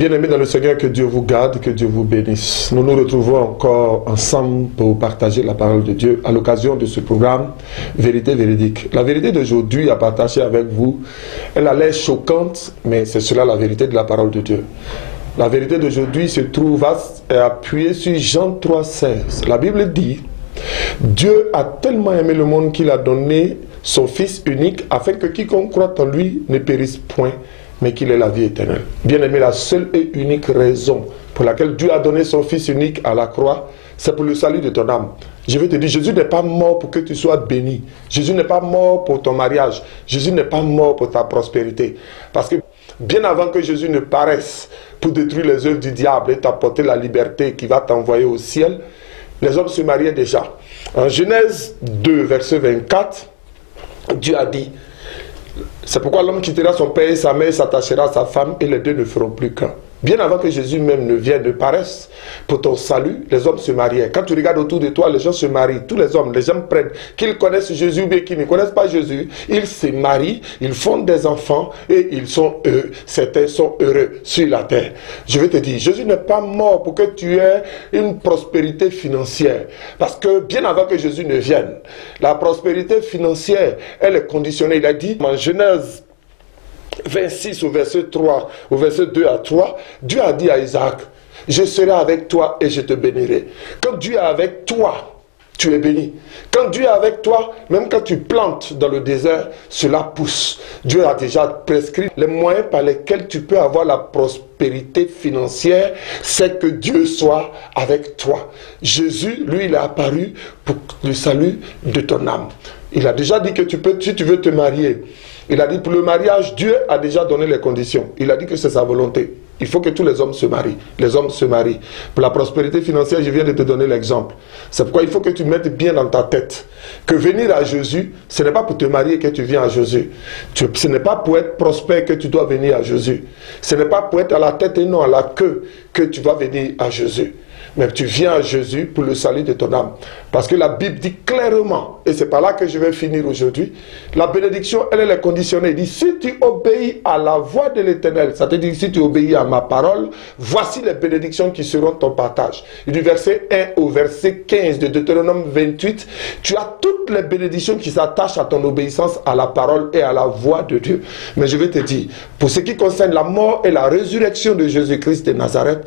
Bien-aimés dans le Seigneur, que Dieu vous garde, que Dieu vous bénisse. Nous nous retrouvons encore ensemble pour partager la parole de Dieu à l'occasion de ce programme Vérité véridique. La vérité d'aujourd'hui à partager avec vous, elle a l'air choquante, mais c'est cela la vérité de la parole de Dieu. La vérité d'aujourd'hui se trouve appuyée sur Jean 3,16. La Bible dit: Dieu a tellement aimé le monde qu'il a donné son Fils unique afin que quiconque croit en lui ne périsse point, mais qu'il ait la vie éternelle. Bien-aimé, la seule et unique raison pour laquelle Dieu a donné son Fils unique à la croix, c'est pour le salut de ton âme. Je vais te dire, Jésus n'est pas mort pour que tu sois béni. Jésus n'est pas mort pour ton mariage. Jésus n'est pas mort pour ta prospérité. Parce que bien avant que Jésus ne paraisse pour détruire les œuvres du diable et t'apporter la liberté qui va t'envoyer au ciel, les hommes se mariaient déjà. En Genèse 2, verset 24, Dieu a dit: c'est pourquoi l'homme quittera son père et sa mère, s'attachera à sa femme, et les deux ne feront plus qu'un. Bien avant que Jésus même ne vienne, ne paraisse pour ton salut, les hommes se mariaient. Quand tu regardes autour de toi, les gens se marient. Tous les hommes prennent, qu'ils connaissent Jésus ou bien qu'ils ne connaissent pas Jésus, ils se marient, ils font des enfants et ils sont heureux. Certains sont heureux sur la terre. Je vais te dire, Jésus n'est pas mort pour que tu aies une prospérité financière. Parce que bien avant que Jésus ne vienne, la prospérité financière, elle est conditionnée. Il a dit en Genèse 26 au verset 3, au verset 2 à 3, Dieu a dit à Isaac: je serai avec toi et je te bénirai. Quand Dieu est avec toi, tu es béni. Quand Dieu est avec toi, même quand tu plantes dans le désert, cela pousse. Dieu a déjà prescrit les moyens par lesquels tu peux avoir la prospérité financière, c'est que Dieu soit avec toi. Jésus, lui, il est apparu pour le salut de ton âme. Il a déjà dit que tu peux, si tu veux te marier, il a dit pour le mariage, Dieu a déjà donné les conditions. Il a dit que c'est sa volonté. Il faut que tous les hommes se marient. Les hommes se marient. Pour la prospérité financière, je viens de te donner l'exemple. C'est pourquoi il faut que tu mettes bien dans ta tête que venir à Jésus, ce n'est pas pour te marier que tu viens à Jésus. Ce n'est pas pour être prospère que tu dois venir à Jésus. Ce n'est pas pour être à la tête et non à la queue que tu vas venir à Jésus. Mais tu viens à Jésus pour le salut de ton âme. Parce que la Bible dit clairement, et c'est par là que je vais finir aujourd'hui, la bénédiction, elle est conditionnée. Il dit: si tu obéis à la voix de l'Éternel, ça te dit si tu obéis à ma parole, voici les bénédictions qui seront ton partage. Et du verset 1 au verset 15 de Deutéronome 28, tu as toutes les bénédictions qui s'attachent à ton obéissance à la parole et à la voix de Dieu. Mais je vais te dire, pour ce qui concerne la mort et la résurrection de Jésus-Christ de Nazareth,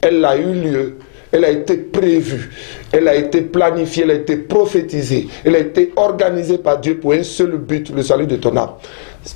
elle a eu lieu. Elle a été prévue, elle a été planifiée, elle a été prophétisée, elle a été organisée par Dieu pour un seul but, le salut de ton âme.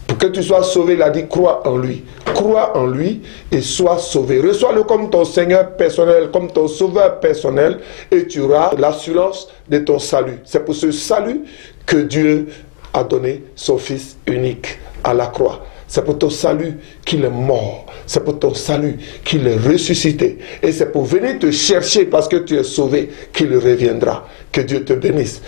Pour que tu sois sauvé, il a dit: crois en lui. Crois en lui et sois sauvé. Reçois-le comme ton Seigneur personnel, comme ton Sauveur personnel, et tu auras l'assurance de ton salut. C'est pour ce salut que Dieu a donné son Fils unique à la croix. C'est pour ton salut qu'il est mort. C'est pour ton salut qu'il est ressuscité. Et c'est pour venir te chercher parce que tu es sauvé qu'il reviendra. Que Dieu te bénisse.